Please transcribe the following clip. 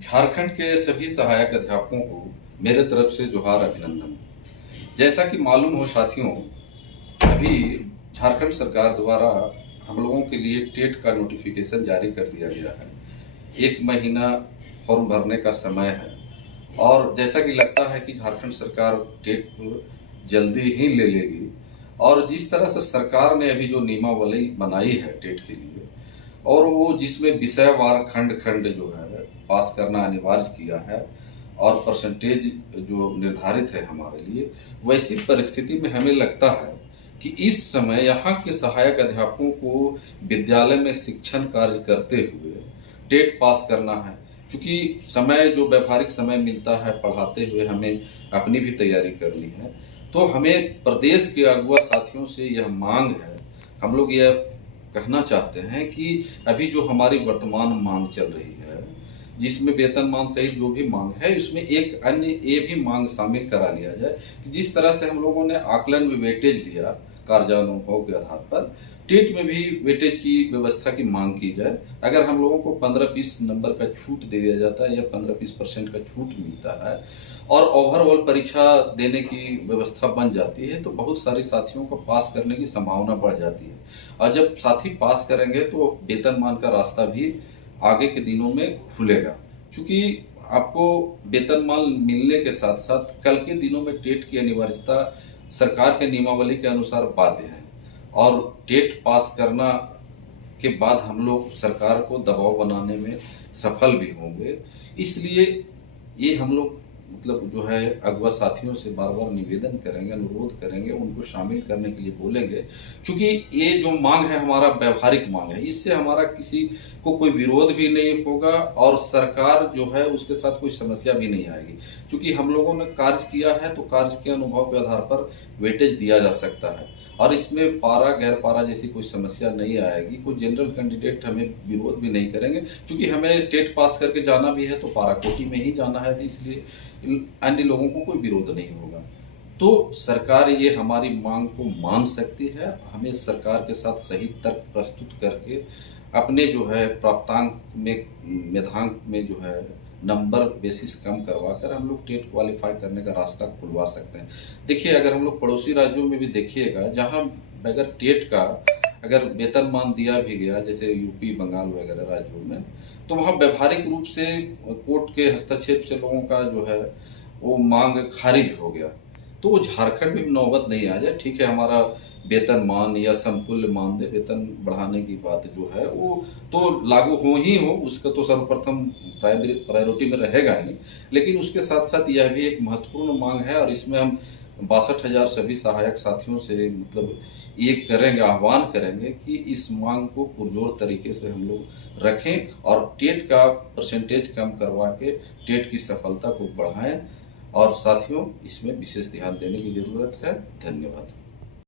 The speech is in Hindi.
झारखंड के सभी सहायक अध्यापकों को मेरे तरफ से जोहार अभिनंदन। जैसा कि मालूम हो साथियों, अभी झारखंड सरकार द्वारा हम लोगों के लिए टेट का नोटिफिकेशन जारी कर दिया गया है। 1 महीना फॉर्म भरने का समय है और जैसा कि लगता है कि झारखंड सरकार टेट जल्दी ही ले लेगी। और जिस तरह से सरकार ने अभी जो नियमावली बनाई है टेट के लिए, और वो जिसमें विषयवार खंड खंड जो है पास करना अनिवार्य किया है और परसेंटेज जो निर्धारित है हमारे लिए, वैसी परिस्थिति में हमें लगता है कि इस समय यहाँ के सहायक अध्यापकों को विद्यालय में शिक्षण कार्य करते हुए टेट पास करना है। क्योंकि समय जो व्यवहारिक समय मिलता है पढ़ाते हुए हमें अपनी भी तैयारी करनी है, तो हमें प्रदेश के अगुआ साथियों से यह मांग है, हम लोग यह कहना चाहते हैं कि अभी जो हमारी वर्तमान मांग चल रही है, जिसमें वेतनमान सहित जो भी मांग है, इसमें एक अन्य ये भी मांग शामिल करा लिया जाए कि जिस तरह से हम लोगों ने आकलन में वेटेज लिया कार्यानुभव के आधार पर, टेट में भी वेटेज की व्यवस्था की मांग की जाए। अगर हम लोगों को 15-20 नंबर का छूट दे दिया जाता है या 15-20% का छूट मिलता है और ओवरऑल परीक्षा देने की व्यवस्था बन जाती है, तो बहुत सारे साथियों को पास करने की संभावना बढ़ जाती है। और जब साथी पास करेंगे तो वेतनमान का रास्ता भी आगे के दिनों में खुलेगा। चूंकि आपको वेतनमान मिलने के साथ साथ कल के दिनों में टेट की अनिवार्यता सरकार के नियमावली के अनुसार बाध्य है और टेट पास करना के बाद हम लोग सरकार को दबाव बनाने में सफल भी होंगे। इसलिए ये हम लोग जो है अगवा साथियों से बार बार निवेदन करेंगे, अनुरोध करेंगे, उनको शामिल करने के लिए बोलेंगे। क्योंकि ये जो मांग है हमारा व्यवहारिक मांग है, इससे हमारा किसी को कोई विरोध भी नहीं होगा और सरकार जो है उसके साथ कोई समस्या भी नहीं आएगी। क्योंकि हम लोगों ने कार्य किया है तो कार्य के अनुभव के आधार पर वेटेज दिया जा सकता है और इसमें पारा गैर पारा जैसी कोई समस्या नहीं आएगी। कोई जनरल कैंडिडेट हमें विरोध भी नहीं करेंगे, क्योंकि हमें टेट पास करके जाना भी है तो पारा कोटि में ही जाना है, तो इसलिए अन्य लोगों को कोई विरोध नहीं होगा। तो सरकार ये हमारी मांग को मान सकती है। हमें सरकार के साथ सही तर्क प्रस्तुत करके अपने जो है प्राप्तांक में, मेधांक में जो है नंबर बेसिस कम करवा कर हम लोग टेट क्वालिफाई करने का रास्ता खुलवा सकते हैं। देखिए, अगर हम लोग पड़ोसी राज्यों में भी देखिएगा, जहां बगैर टेट का अगर वेतनमान दिया भी गया, जैसे यूपी, बंगाल वगैरह राज्यों में, तो वहाँ व्यवहारिक रूप से कोर्ट के हस्तक्षेप से लोगों का जो है वो मांग खारिज हो गया। तो वो झारखंड में नौबत नहीं आ जाए। ठीक है, हमारा वेतनमान या समतुल्य मानदेय वेतन बढ़ाने की बात जो है वो तो लागू हो, उसका तो सर्वप्रथम प्रायोरिटी में रहेगा ही, लेकिन उसके साथ साथ यह भी एक महत्वपूर्ण मांग है और इसमें हम 62,000 सभी सहायक साथियों से एक करेंगे, आह्वान करेंगे कि इस मांग को पुरजोर तरीके से हम लोग रखें और टेट का परसेंटेज कम करवा के टेट की सफलता को बढ़ाएं। और साथियों, इसमें विशेष ध्यान देने की जरूरत है। धन्यवाद।